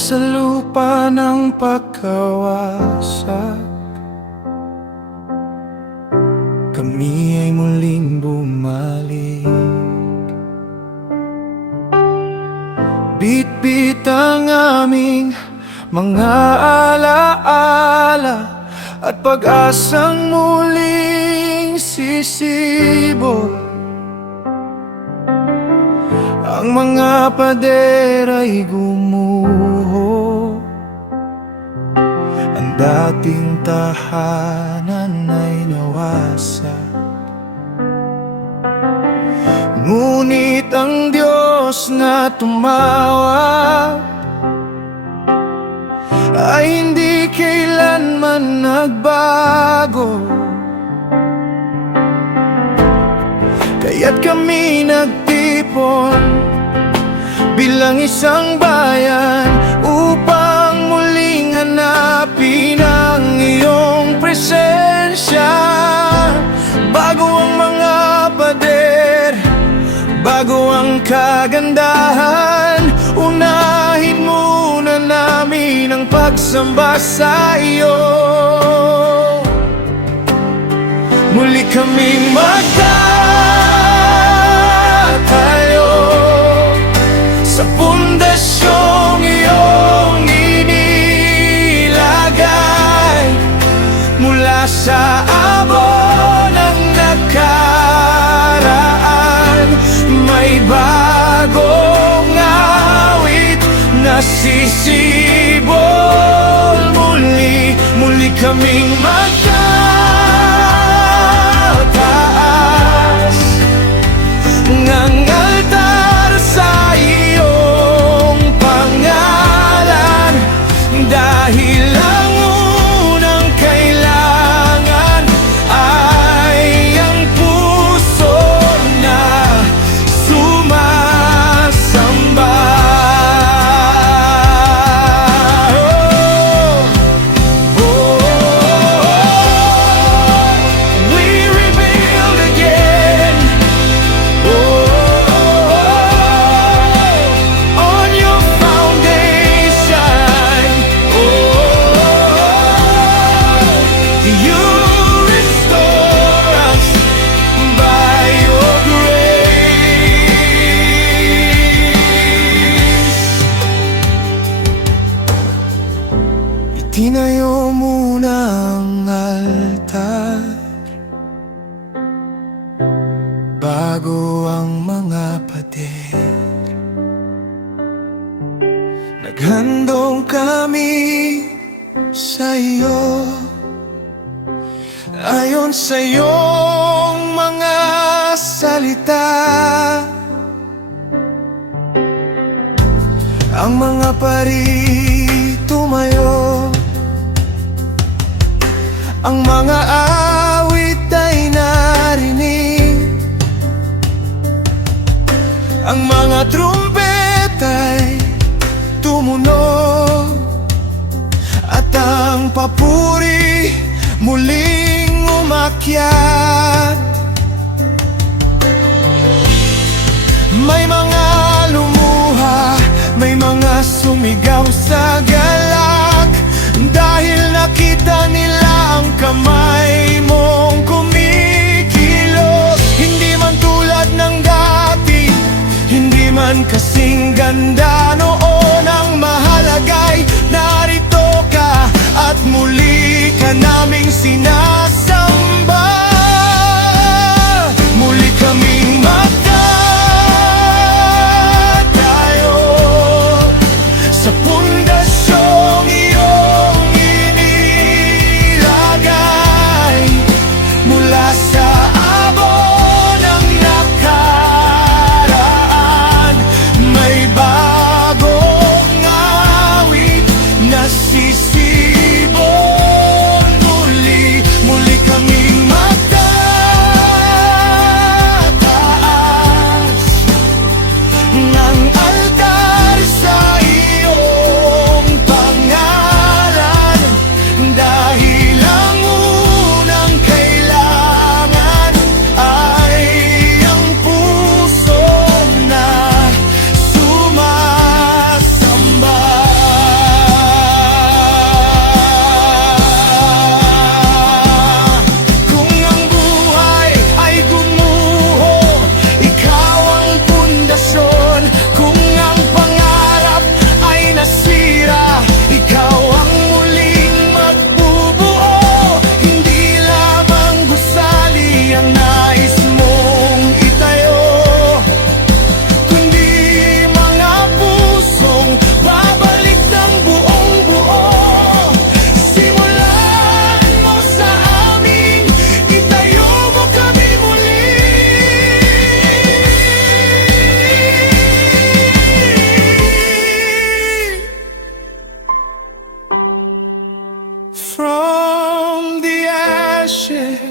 sa lupa ng pagkawasak, kami ay muling bumalik. Bitbit ang aming mga alaala at pag-asang muling sisibol. Ang mga pader ay gumuho, ang dating tahanan ay nawasak. Ngunit ang Diyos na tumawag ay hindi kailanman nagbago. Kaya't kami nagtipon bilang isang bayan upang muling hanapin ang iyong presensya. Bago ang mga pader, bago ang kagandahan, unahin muna namin ang pagsamba sa iyo. Muli kaming magtatayo sa pundasyong iyong inilagay. Mula sa abo ng nakaraan, may bagong awit na sisibol. Muli kaming magtataas ng altar sa iyong pangalan, dahil ang unang kailangan ay ang puso na sumasamba. We rebuild again, on your foundation. You restore us by your grace. Itinayo muna ang altar bago ang mga pader. Naghandong kami sa iyo, ayon sa iyong mga salita. Ang mga pari tumayo, ang mga awit ay narinig, ang mga trumpeta'y tumunog, at ang papuri muling umakyat. May mga lumuha, may mga sumigaw sa galak, dahil nakita nila ang kamay mong kumikilos. Hindi man tulad ng dati, hindi man kasing ganda noon, ang mahalaga'y narito ka at muli ka naming sinasamba. Muli kaming magtatayo sa pundasyong iyong inilagay. Mula sa abo ng nakaraan, may from the ashes.